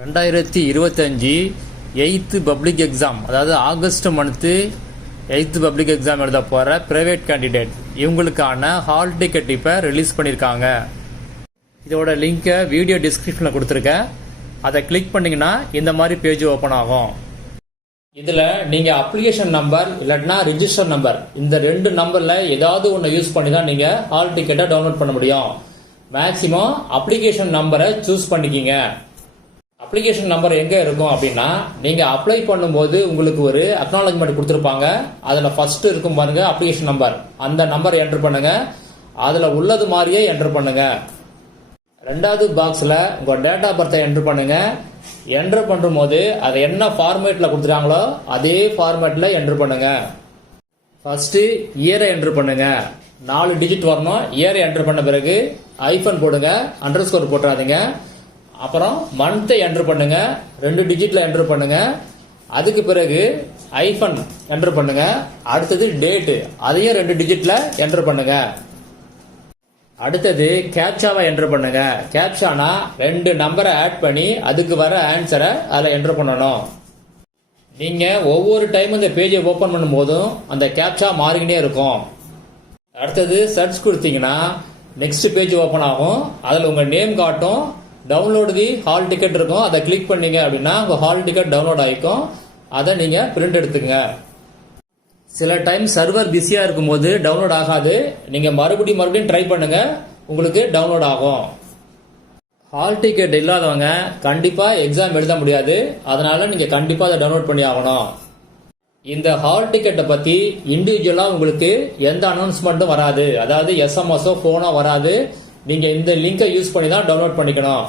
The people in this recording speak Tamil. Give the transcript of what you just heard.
2025 8th பப்ளிக் எக்ஸாம், அதாவது August month 8th public exam எழுத போகிற ப்ரைவேட் கேண்டிடேட் இவங்களுக்கான ஹால் டிக்கெட் இப்போ ரிலீஸ் பண்ணியிருக்காங்க. இதோட லிங்கை வீடியோ டிஸ்கிரிப்ஷனில் கொடுத்துருக்கேன். அதை கிளிக் பண்ணிங்கன்னா இந்த மாதிரி பேஜ் ஓப்பன் ஆகும். இதில் நீங்கள் அப்ளிகேஷன் நம்பர் இல்லாட்டினா ரிஜிஸ்டர் நம்பர், இந்த 2 நம்பரில் ஏதாவது ஒன்று யூஸ் பண்ணி தான் நீங்கள் ஹால் டிக்கெட்டை டவுன்லோட் பண்ண முடியும். மேக்ஸிமம் அப்ளிகேஷன் நம்பரை சூஸ் பண்ணிக்கிங்க. அப்ளிகேஷன் நம்பர் எங்கே இருக்கும் அப்படின்னா, நீங்கள் அப்ளை பண்ணும்போது உங்களுக்கு ஒரு அக்னாலஜ்மெண்ட் கொடுத்துருப்பாங்க. அதில் ஃபர்ஸ்ட் இருக்கும் பாருங்க அப்ளிகேஷன் நம்பர், அந்த நம்பர் என்டர் பண்ணுங்க. அதில் உள்ளது மாதிரியே என்டர் பண்ணுங்க. 2வது பாக்ஸில் உங்கள் டேட் ஆஃப் பர்த்தை என்டர் பண்ணுங்க. என்டர் பண்ணும்போது அதை என்ன ஃபார்மேட்டில் கொடுத்துருக்காங்களோ அதே ஃபார்மேட்டில் என்டர் பண்ணுங்க. ஃபர்ஸ்ட் இயரை என்டர் பண்ணுங்க. 4 டிஜிட் வரணும். இயரை என்டர் பண்ண பிறகு ஐஃபன் போடுங்க, அண்டர்ஸ்கோர் போட்டுறாதீங்க. அப்புறம் மந்த்தை என்டர் பண்ணுங்க, 2 டிஜிட்ல என்டர் பண்ணுங்க. அதுக்கு பிறகு ஐஃபன் என்டர் பண்ணுங்க. அடுத்தது டேட்டு, அதையும் 2 டிஜிட்ல என்டர் பண்ணுங்க. அடுத்தது கேப்சாவை என்டர் பண்ணுங்க. கேப்சானா 2 நம்பரை ஆட் பண்ணி அதுக்கு வர ஆன்சரை அதில் என்டர் பண்ணணும். நீங்க ஒவ்வொரு டைம் இந்த பேஜை ஓபன் பண்ணும் போதும் அந்த கேப்சா மாறிக்கிட்டே இருக்கும். அடுத்தது சர்ச் கொடுத்தீங்கன்னா நெக்ஸ்ட் பேஜ் ஓபன் ஆகும். அதில் உங்க நேம் காட்டும், டவுன்லோடு தி ஹால் டிக்கெட் இருக்கும். அதை கிளிக் பண்ணீங்க அப்படின்னா உங்க ஹால் டிக்கெட் டவுன்லோட் ஆகிக்கும். அதை நீங்க பிரிண்ட் எடுத்துக்கங்க. சில டைம் சர்வர் பிஸியா இருக்கும்போது டவுன்லோட் ஆகாது. நீங்க மறுபடியும் ட்ரை பண்ணுங்க, உங்களுக்கு டவுன்லோட் ஆகும். ஹால் டிக்கெட் இல்லாதவங்க கண்டிப்பா எக்ஸாம் எழுத முடியாது. அதனால நீங்க கண்டிப்பா அதை டவுன்லோட் பண்ணி ஆகணும். இந்த ஹால் டிக்கெட்டை பத்தி இண்டிவிஜுவலா உங்களுக்கு எந்த அனௌன்ஸ்மெண்ட்டும் வராது. அதாவது எஸ்எம்எஸோ போனோ வராது. நீங்க இந்த லிங்கை யூஸ் பண்ணி தான் டவுன்லோட் பண்ணிக்கணும்.